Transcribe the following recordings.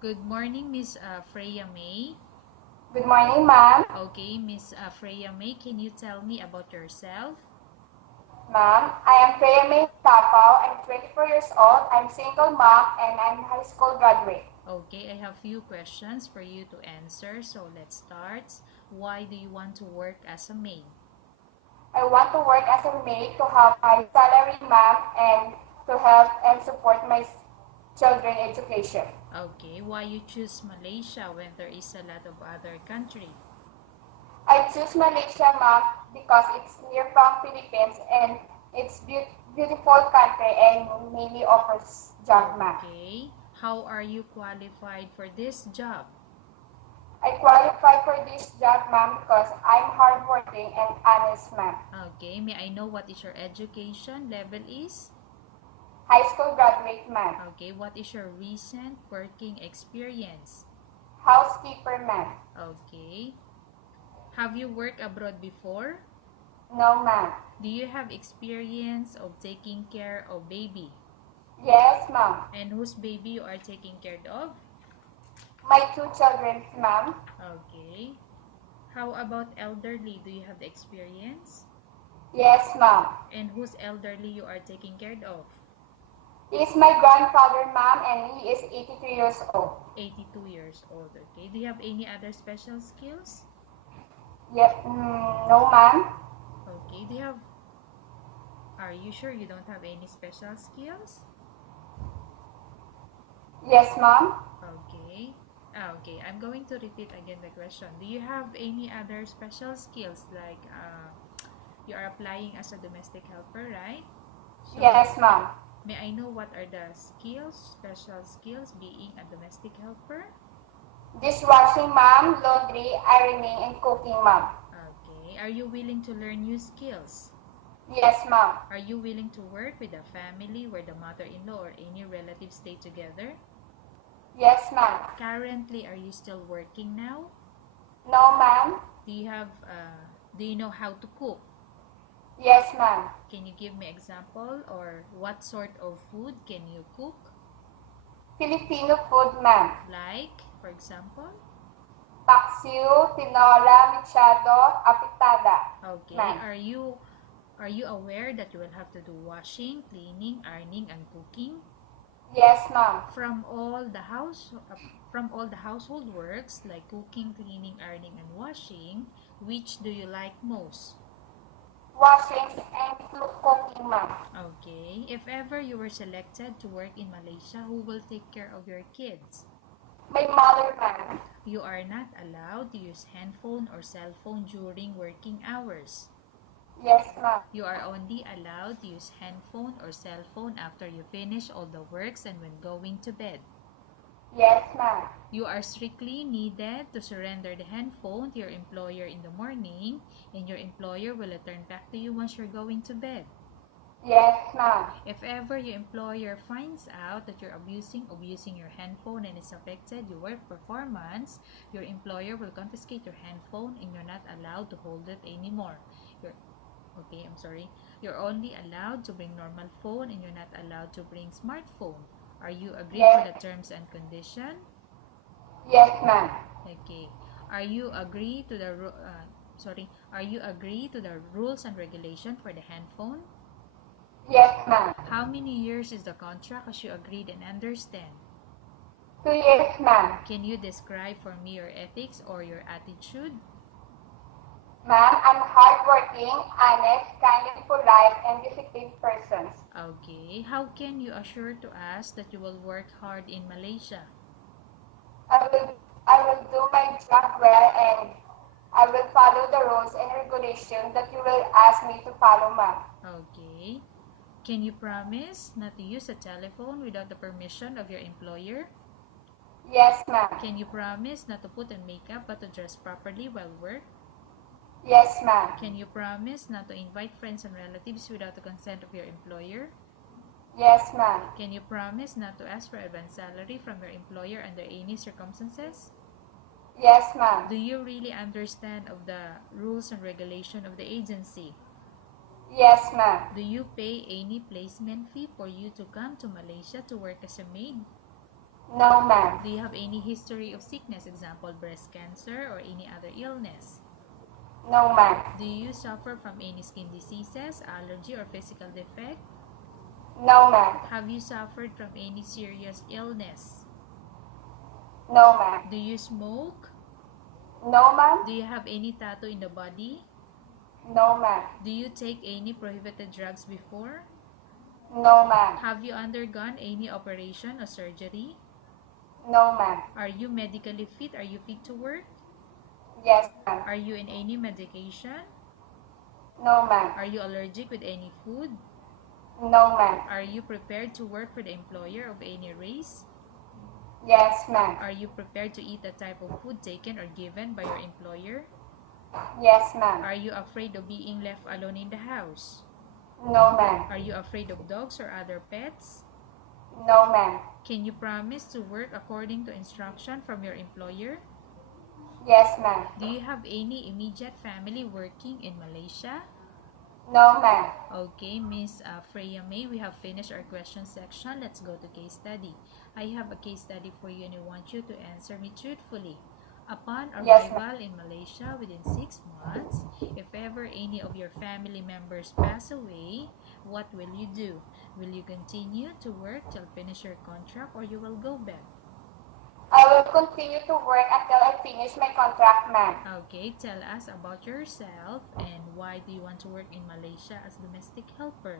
Good morning, Miss Frea Mae. Good morning, ma'am. Okay, Miss Frea Mae, can you tell me about yourself? Ma'am, I am Frea Mae G Gentapao. I'm 24 years old. I'm single mom and I'm high school graduate. Okay, I have few questions for you to answer. So let's start. Why do you want to work as a maid? I want to work as a maid to have high salary, ma'am, and to help and support my children education. Okay, why you choose Malaysia when there is a lot of other country? I choose Malaysia, ma'am, because it's near from Philippines and it's beautiful country and mainly offers job, ma'am. Okay, how are you qualified for this job? I qualify for this job, ma'am, because I'm hardworking and honest, ma'am. Okay, may I know what is your education level is? High school graduate, ma'am. Okay, what is your recent working experience? Housekeeper, ma'am. Okay. Have you worked abroad before? No, ma'am. Do you have experience of taking care of baby? Yes, ma'am. And whose baby you are taking care of? My two children, ma'am. Okay. How about elderly? Do you have the experience? Yes, ma'am. And whose elderly you are taking care of? He is my grandfather, ma'am, and he is 83 years old. 82 years old. Okay. Do you have any other special skills? Yep. No, ma'am. Okay. Do you have Are you sure you don't have any special skills? Yes, ma'am. Okay. Okay, I'm going to repeat again the question. Do you have any other special skills like you are applying as a domestic helper, right? So, Yes, ma'am. may I know what are the skills, special skills being a domestic helper? Dishwashing, ma'am. Laundry, ironing, and cooking, ma'am. Okay. Are you willing to learn new skills? Yes, ma'am. Are you willing to work with a family where the mother-in-law or any relatives stay together? Yes, ma'am. Currently, are you still working now? No, ma'am. Do you have do you know how to cook? Yes, ma'am. Can you give me example or what sort of food can you cook? Filipino food, ma'am. Like, for example? Paksiw, tinola, mechado, apitada, Okay, ma'am. are you aware that you will have to do washing, cleaning, ironing and cooking? Yes, ma'am. From all the household works like cooking, cleaning, ironing and washing, which do you like most? Washing and cooking, ma'am. Okay, if ever you were selected to work in Malaysia, who will take care of your kids? My mother, ma'am. You are not allowed to use handphone or cell phone during working hours. Yes, ma'am. You are only allowed to use handphone or cell phone after you finish all the works and when going to bed. Yes, ma'am. You are strictly needed to surrender the handphone to your employer in the morning, and your employer will return back to you once you're going to bed. Yes, ma'am. If ever your employer finds out that you're abusing of using your handphone and it's affected your work performance, your employer will confiscate your handphone and you're not allowed to hold it anymore. You're Okay, I'm sorry. You're only allowed to bring normal phone and you're not allowed to bring smartphone. Are you agree for Yes, the terms and condition? yes, ma'am. Okay. Are you agree to the Are you agree to the rules and regulation for the handphone? Yes, ma'am. How many years is the contract as you agreed and understand? 2 years, ma'am. Can you describe for me your ethics or your attitude? Ma'am, I'm hardworking, honest, kind and polite, and disciplined persons. Okay. How can you assure to us that you will work hard in Malaysia? I will, I will do my job well and I will follow the rules and regulations that you will ask me to follow, ma'am. Okay. Can you promise not to use a telephone without the permission of your employer? Yes, ma'am. Can you promise not to put on makeup but to dress properly while work? Yes, ma'am. Can you promise not to invite friends and relatives without the consent of your employer? Yes, ma'am. Can you promise not to ask for advance salary from your employer under any circumstances? Yes, ma'am. Do you really understand of the rules and regulation of the agency? Yes, ma'am. Do you pay any placement fee for you to come to Malaysia to work as a maid? No, ma'am. Do you have any history of sickness, example, breast cancer or any other illness? No, ma'am. Do you suffer from any skin diseases, allergy, or physical defect? No, ma'am. Have you suffered from any serious illness? No, ma'am. Do you smoke? No, ma'am. Do you have any tattoo in the body? No, ma'am. Do you take any prohibited drugs before? No, ma'am. Have you undergone any operation or surgery? No, ma'am. Are you medically fit? Are you fit to work? Yes, ma'am. Are you in any medication? No, ma'am. Are you allergic with any food? No, ma'am. Are you prepared to work for the employer of any race? Yes, ma'am. Are you prepared to eat the type of food taken or given by your employer? Yes, ma'am. Are you afraid of being left alone in the house? No, ma'am. Are you afraid of dogs or other pets? No, ma'am. Can you promise to work according to instruction from your employer? Yes, ma'am. Do you have any immediate family working in Malaysia? No, ma'am. Okay, Miss Frea Mae, we have finished our question section. Let's go to case study. I have a case study for you and I want you to answer me truthfully. Upon Yes, arrival in Malaysia within 6 months, if ever any of your family members pass away, what will you do? Will you continue to work till finish your contract or you will go back? I will continue to work until I finish my contract, ma'am. Okay, tell us about yourself and why do you want to work in Malaysia as domestic helper?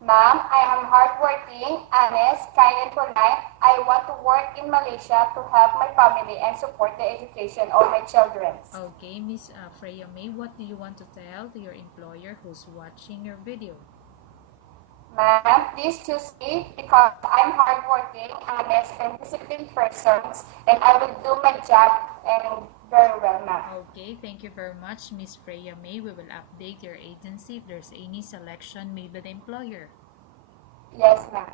Ma'am, I am hardworking, honest, kind, and polite. I want to work in Malaysia to help my family and support the education of my children. Okay, Miss Frea Mae, what do you want to tell to your employer who's watching your video? Ma'am, please choose me because I'm hardworking, honest, and disciplined person, and I will do my job and very well, ma'am. Okay, thank you very much, Miss Frea Mae. We will update your agency if there's any selection made by the employer. Yes, ma'am.